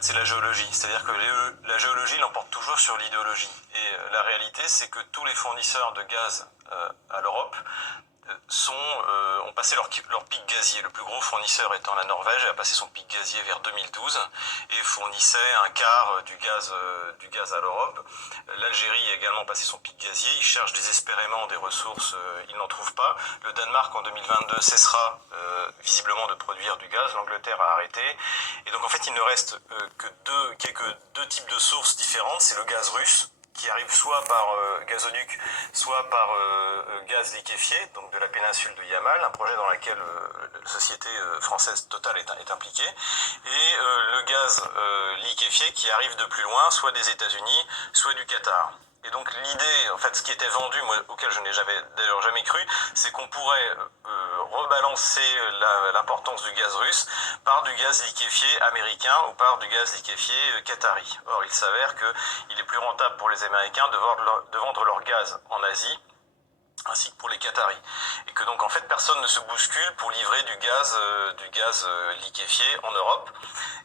C'est la géologie, c'est-à-dire que la géologie l'emporte toujours sur l'idéologie. Et la réalité, c'est que tous les fournisseurs de gaz à l'Europe ont passé leur pic gazier. Le plus gros fournisseur étant la Norvège, a passé son pic gazier vers 2012 et fournissait un quart du gaz à l'Europe. L'Algérie a également passé son pic gazier. Ils cherchent désespérément des ressources, ils n'en trouvent pas. Le Danemark en 2022 cessera visiblement de produire du gaz. L'Angleterre a arrêté. Et donc en fait, il ne reste qu'il y a que deux types de sources différentes. C'est le gaz russe, qui arrive soit par gazoduc, soit par gaz liquéfié, donc de la péninsule de Yamal, un projet dans lequel la société française Total est impliquée, et le gaz liquéfié qui arrive de plus loin, soit des États-Unis, soit du Qatar. Et donc l'idée, en fait, ce qui était vendu, moi, auquel je n'ai d'ailleurs jamais cru, c'est qu'on pourrait rebalancer l'importance du gaz russe par du gaz liquéfié américain ou par du gaz liquéfié qatari. Or, il s'avère qu'il est plus rentable pour les Américains de vendre leur gaz en Asie, ainsi que pour les Qataris. Et que donc en fait personne ne se bouscule pour livrer du gaz liquéfié en Europe.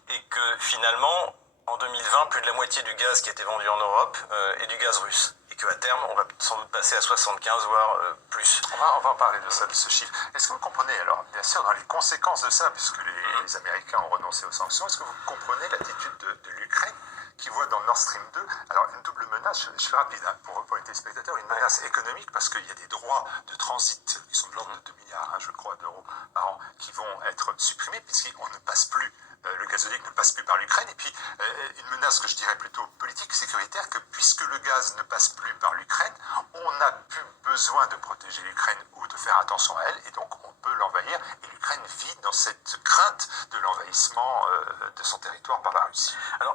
Et que finalement, en 2020, plus de la moitié du gaz qui a été vendu en Europe est du gaz russe. Et qu'à terme, on va sans doute passer à 75, voire plus. On va en parler de ça, de ce chiffre. Est-ce que vous comprenez, alors, bien sûr, dans les conséquences de ça, puisque les Américains ont renoncé aux sanctions, est-ce que vous comprenez l'attitude de l'Ukraine qui voit dans Nord Stream 2, alors une double menace, je fais rapide pour les téléspectateurs, une menace économique parce qu'il y a des droits de transit qui sont de l'ordre de 2 milliards, je crois, d'euros par an, qui vont être supprimés puisqu'on ne passe plus, le gazoduc ne passe plus par l'Ukraine, et puis une menace que je dirais plutôt politique, sécuritaire, que puisque le gaz ne passe plus par l'Ukraine, on n'a plus besoin de protéger l'Ukraine ou de faire attention à elle, et donc on peut l'envahir, et l'Ukraine vit dans cette crainte de l'envahissement de son territoire par la Russie. Alors,